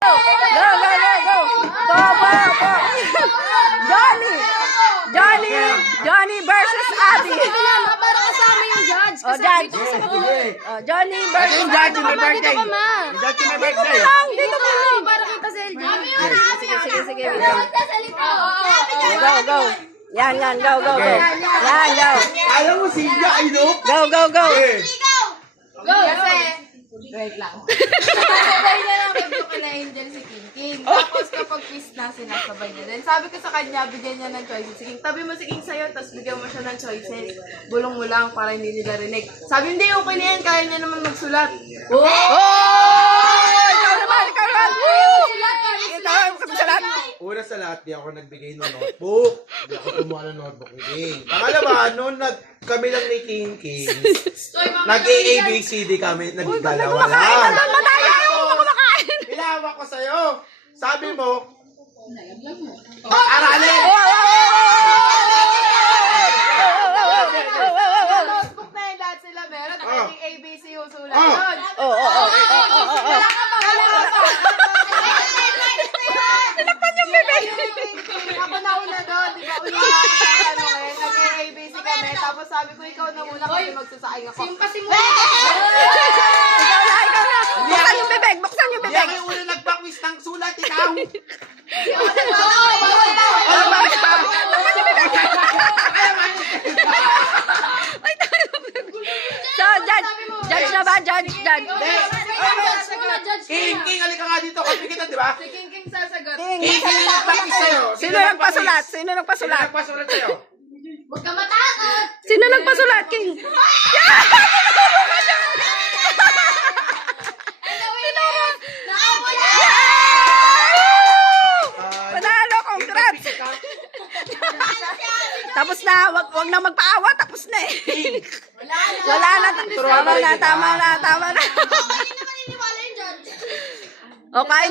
Go, go, go, go. Go, go, go. Johnny versus Abby. Para kasama yung judge. Oh, judge. Johnny versus Judge, may birthday. Dito ka, ma. Judge, may birthday. Dito ka. Para kita sa LG. Sige. Go, go. Yan, go, go, go. Yan, go. Alam mo, Silvia, I know. Go, go, go. Go! Kasi, wait lang. Sabay na lang kami kila Angel si King. Tapos kapag quiz na, sinasabay niya. Then sabi ko sa kanya, bigyan niya ng choices. Si King, tabi mo si King sa'yo, tapos bigyan mo siya ng choices. Bulong mo lang para hindi nila rinig. Sabi, hindi, okay na yan. Kaya niya naman magsulat. Oh! Ikaw naman. Woo! Ikaw ang magsalat. Una sa lahat, di ako nagbigay ng notebook. Di ako kumuha ng notebook ni King. Pangalawa, noon kami lang ni King, nag-ABCD kami, nagdalawa lang. Madaya yung kumakain. Ilawa ko sa'yo. Sabi mo, aralin! Notebook na yun, lahat sila meron. Naging ABC yung sulat Oh. yun. Sinakpan yung bibig. Ako na una doon, di ba? Una ako naging ABC kami. Tapos sabi ko, ikaw na muna kasi magsasaing ako. Kasi mo. Ikaw na. Buksan yung bibig. Hindi ako yung una nagpa-quiz ng sulat, ikaw! So, judge na ba? Judge. King, halika nga dito. Kasi kita, di ba? Si King sasagot. King, sino nagpa-quiz sa'yo? Sino nagpasulat? Sino nagpasulat sa'yo? Huwag ka matakot. Sino nagpasulat, King? Panalo, congrats! Tapos na, wag na magpaawa, tapos na eh. Wala na. Tama na. Hindi naman naniniwala yung judge. O, kain